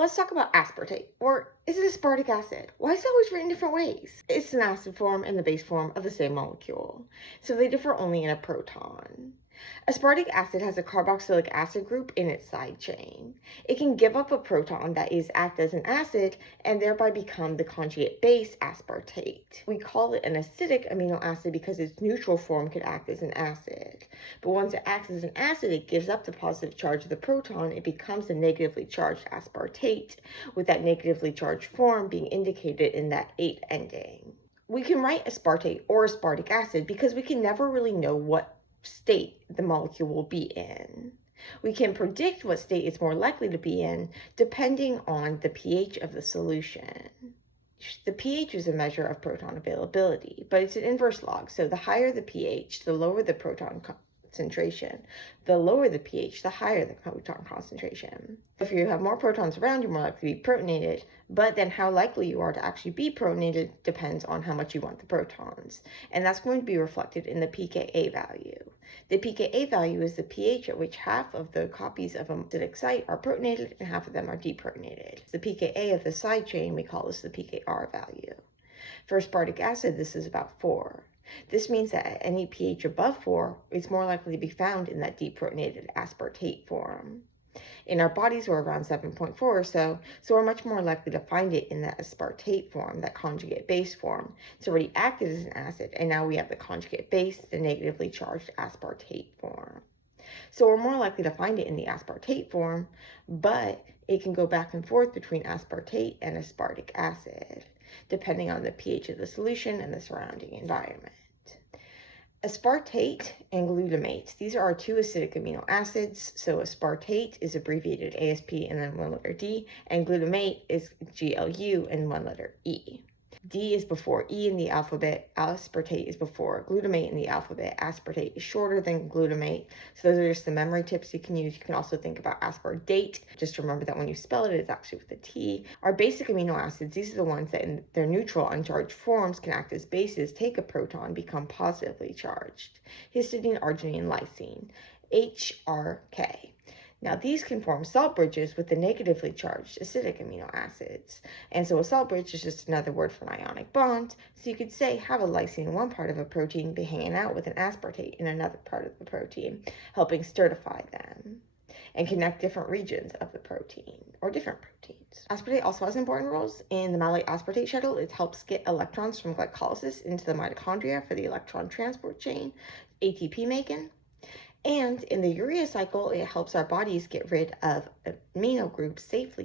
Let's talk about aspartate, or is it aspartic acid? Why is it always written different ways? It's an acid form and the base form of the same molecule, so they differ only in a proton. Aspartic acid has a carboxylic acid group in its side chain. It can give up a proton that is act as an acid and thereby become the conjugate base aspartate. We call it an acidic amino acid because its neutral form could act as an acid. But once it acts as an acid, it gives up the positive charge of the proton. It becomes a negatively charged aspartate, with that negatively charged form being indicated in that 8 ending. We can write aspartate or aspartic acid because we can never really know what state the molecule will be in. We can predict what state it's more likely to be in depending on the pH of the solution. The pH is a measure of proton availability, but it's an inverse log. So the higher the pH, the lower the proton concentration. The lower the pH, the higher the proton concentration. If you have more protons around, you're more likely to be protonated, but then how likely you are to actually be protonated depends on how much you want the protons. And that's going to be reflected in the pKa value. The pKa value is the pH at which half of the copies of an acidic site are protonated and half of them are deprotonated. The pKa of the side chain, we call this the pKr value. For aspartic acid, this is about 4. This means that at any pH above 4, it's more likely to be found in that deprotonated aspartate form. In our bodies, we're around 7.4 or so we're much more likely to find it in that aspartate form, that conjugate base form. It's already acted as an acid, and now we have the conjugate base, the negatively charged aspartate form. So we're more likely to find it in the aspartate form, but it can go back and forth between aspartate and aspartic acid, depending on the pH of the solution and the surrounding environment. Aspartate and glutamate. These are our two acidic amino acids. So aspartate is abbreviated ASP and then one letter D, and glutamate is GLU and one letter E. D is before E in the alphabet, aspartate is before glutamate in the alphabet. Aspartate is shorter than glutamate. So those are just the memory tips you can use. You can also think about aspartate. Just remember that when you spell it, it's actually with a T. Our basic amino acids, these are the ones that in their neutral uncharged forms can act as bases, take a proton, become positively charged. Histidine, arginine, lysine, HRK. Now, these can form salt bridges with the negatively charged acidic amino acids. And so a salt bridge is just another word for an ionic bond. So you could say have a lysine in one part of a protein be hanging out with an aspartate in another part of the protein, helping certify them and connect different regions of the protein or different proteins. Aspartate also has important roles in the malate aspartate shuttle. It helps get electrons from glycolysis into the mitochondria for the electron transport chain, ATP making. And in the urea cycle, it helps our bodies get rid of amino groups safely